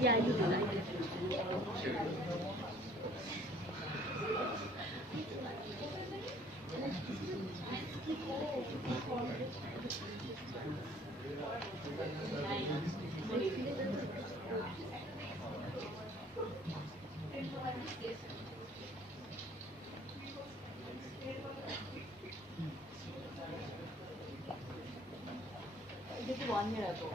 Yeah, you do that. This is 1 year ago.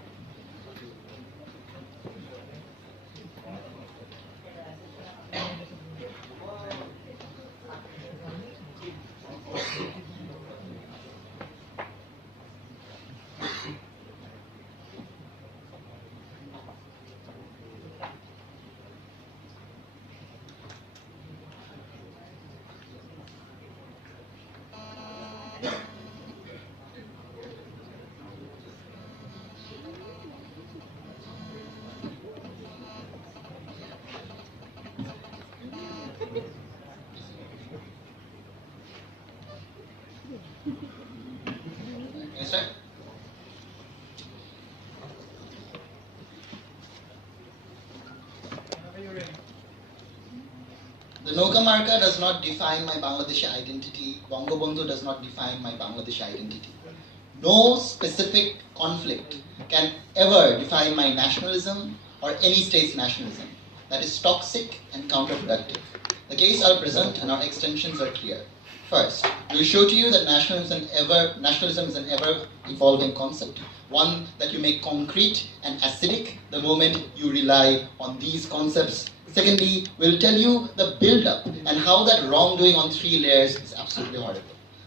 Yes, sir. The Noka marker does not define my Bangladeshi identity. Bangabandhu does not define my Bangladeshi identity. No specific conflict can ever define my nationalism or any state's nationalism. That is toxic and counterproductive. The case are present and our extensions are clear. First, we will show to you that nationalism is an ever evolving concept, one that you make concrete and acidic the moment you rely on these concepts. Secondly, we'll tell you the build-up and how that wrongdoing on 3 layers is absolutely horrible.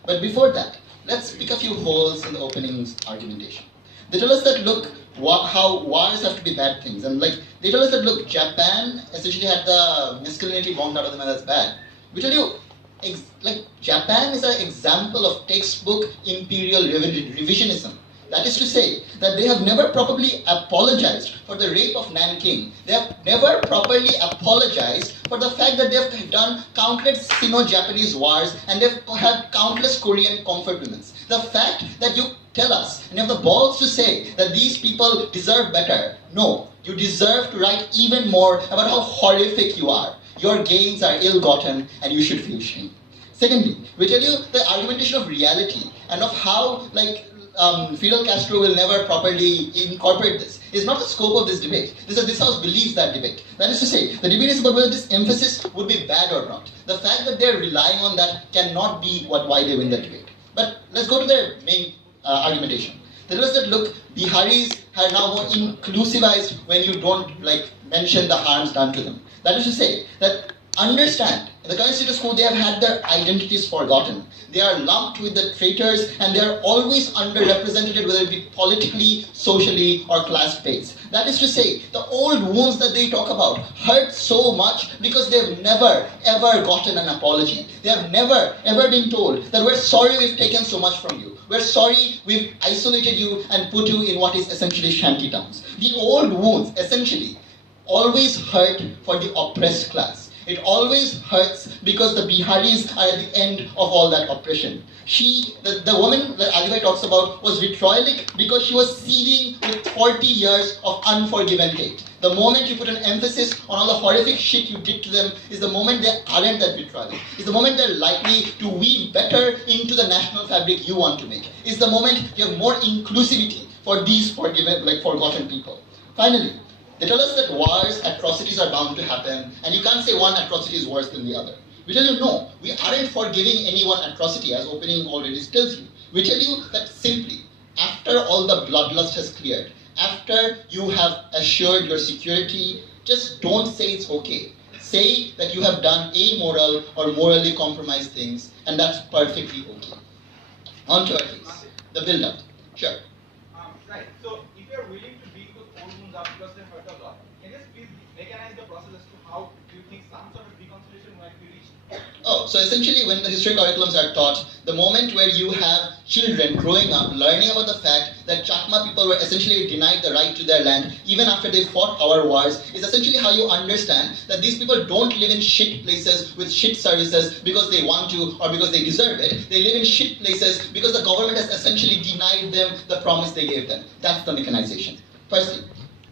But before that, let's pick a few holes in the opening's argumentation. They tell us that, look, how wars have to be bad things. And they tell us that, look, Japan essentially had the masculinity bombed out of them and that's bad. We tell you, Japan is an example of textbook imperial revisionism. That is to say that they have never properly apologized for the rape of Nanking. They have never properly apologized for the fact that they have done countless Sino-Japanese wars and they have had countless Korean comfort women's. The fact that you tell us and you have the balls to say that these people deserve better. No, you deserve to write even more about how horrific you are. Your gains are ill-gotten and you should feel shame. Secondly, we tell you the argumentation of reality and of how Fidel Castro will never properly incorporate this is not the scope of this debate. This House believes that debate. That is to say, the debate is about whether this emphasis would be bad or not. The fact that they're relying on that cannot be why they win the debate. But let's go to their main argumentation. They tell us that, look, Biharis are now more inclusivized when you don't mention the harms done to them. That is to say, that understand, in the current status quo, they have had their identities forgotten. They are lumped with the traitors and they are always underrepresented, whether it be politically, socially, or class-based. That is to say, the old wounds that they talk about hurt so much because they have never, ever gotten an apology. They have never, ever been told that we're sorry we've taken so much from you. We're sorry we've isolated you and put you in what is essentially shanty towns. The old wounds, essentially, always hurt for the oppressed class. It always hurts because the Biharis are at the end of all that oppression. The woman that Alibai talks about was vitriolic because she was seething with 40 years of unforgiven hate. The moment you put an emphasis on all the horrific shit you did to them is the moment they aren't that vitriolic. It's the moment they're likely to weave better into the national fabric you want to make. It's the moment you have more inclusivity for these forgotten people. Finally, they tell us that wars, atrocities are bound to happen, and you can't say one atrocity is worse than the other. We tell you, no, we aren't forgiving any one atrocity, as opening already tells you. We tell you that simply, after all the bloodlust has cleared, after you have assured your security, just don't say it's okay. Say that you have done amoral or morally compromised things, and that's perfectly okay. On to our case, the build-up. Sure. Right, so if you're willing to beat those old wounds up because they hurt a lot, can you just please mechanize the process as to how do you think some sort of reconciliation might be reached? Oh, so essentially when the history curriculums are taught, the moment where you have children growing up learning about the fact that Chakma people were essentially denied the right to their land even after they fought our wars is essentially how you understand that these people don't live in shit places with shit services because they want to or because they deserve it. They live in shit places because the government has essentially denied them the promise they gave them. That's the mechanization. Firstly,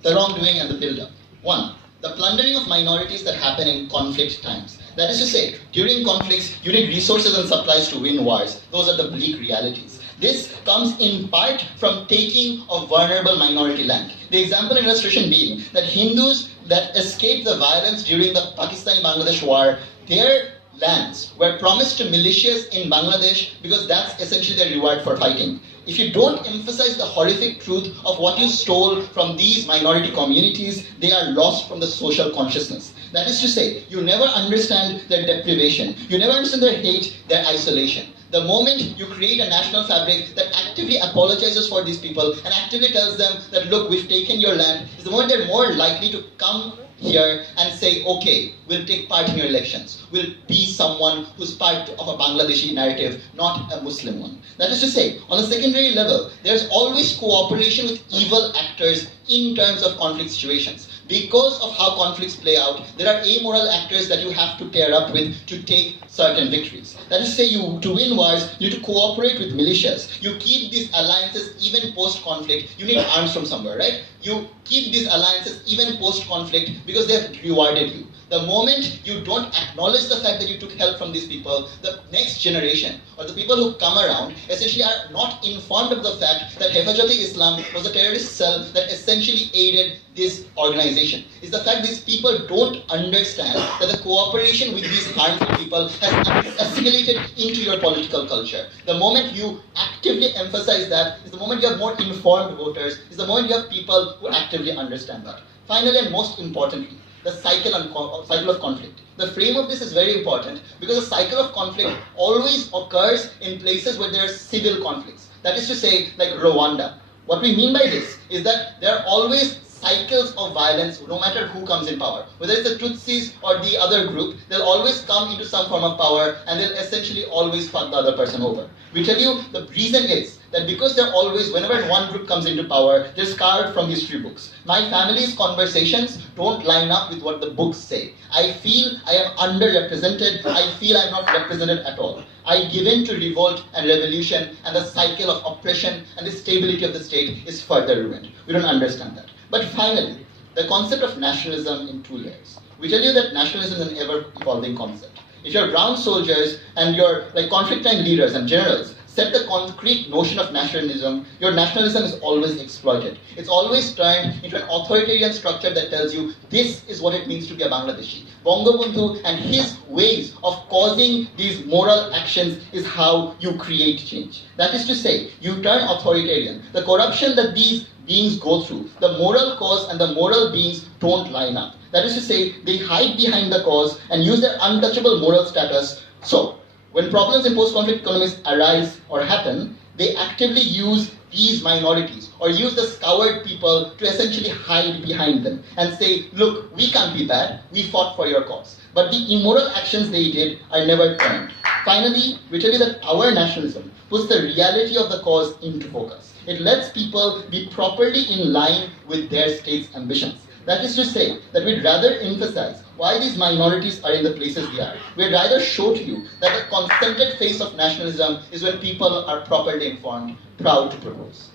The wrongdoing and the build-up. One, the plundering of minorities that happen in conflict times. That is to say, during conflicts, you need resources and supplies to win wars. Those are the bleak realities. This comes in part from taking of vulnerable minority land. The example illustration being that Hindus that escaped the violence during the Pakistani-Bangladesh war, their lands were promised to militias in Bangladesh because that's essentially their reward for fighting. If you don't emphasize the horrific truth of what you stole from these minority communities, they are lost from the social consciousness. That is to say, you never understand their deprivation. You never understand their hate, their isolation. The moment you create a national fabric that actively apologizes for these people and actively tells them that, look, we've taken your land, is the moment they're more likely to come here and say, okay, we'll take part in your elections. We'll be someone who's part of a Bangladeshi narrative, not a Muslim one. That is to say, on a secondary level, there's always cooperation with evil actors in terms of conflict situations. Because of how conflicts play out, there are amoral actors that you have to pair up with to take certain victories. That is to say, to win wars, you need to cooperate with militias. You keep these alliances even post-conflict. You need arms from somewhere, right? You keep these alliances even post-conflict because they have rewarded you. The moment you don't acknowledge the fact that you took help from these people, the next generation, or the people who come around, essentially are not informed of the fact that Hefajat-e-Islam was a terrorist cell that essentially aided this organization. It's the fact these people don't understand that the cooperation with these harmful people has assimilated into your political culture. The moment you actively emphasize that is the moment you have more informed voters, is the moment you have people who actively understand that. Finally, and most importantly, the cycle of conflict. The frame of this is very important because the cycle of conflict always occurs in places where there are civil conflicts. That is to say, like Rwanda. What we mean by this is that there are always cycles of violence no matter who comes in power. Whether it's the Tutsis or the other group, they'll always come into some form of power and they'll essentially always fuck the other person over. We tell you the reason is that because they're always, whenever one group comes into power, they're scarred from history books. My family's conversations don't line up with what the books say. I feel I am underrepresented. I feel I'm not represented at all. I give in to revolt and revolution, and the cycle of oppression and the stability of the state is further ruined. We don't understand that. But finally, the concept of nationalism in two layers. We tell you that nationalism is an ever-evolving concept. If you're ground soldiers and you're like conflict time leaders and generals, set the concrete notion of nationalism, your nationalism is always exploited. It's always turned into an authoritarian structure that tells you this is what it means to be a Bangladeshi. Bangabandhu and his ways of causing these moral actions is how you create change. That is to say, you turn authoritarian. The corruption that these beings go through, the moral cause and the moral beings don't line up. That is to say, they hide behind the cause and use their untouchable moral status. So, when problems in post-conflict economies arise or happen, they actively use these minorities or use the scoured people to essentially hide behind them and say, look, we can't be bad, we fought for your cause. But the immoral actions they did are never turned. Finally, we tell you that our nationalism puts the reality of the cause into focus. It lets people be properly in line with their state's ambitions. That is to say, that we'd rather emphasize why these minorities are in the places they are. We'd rather show to you that the concentrated face of nationalism is when people are properly informed, proud to propose.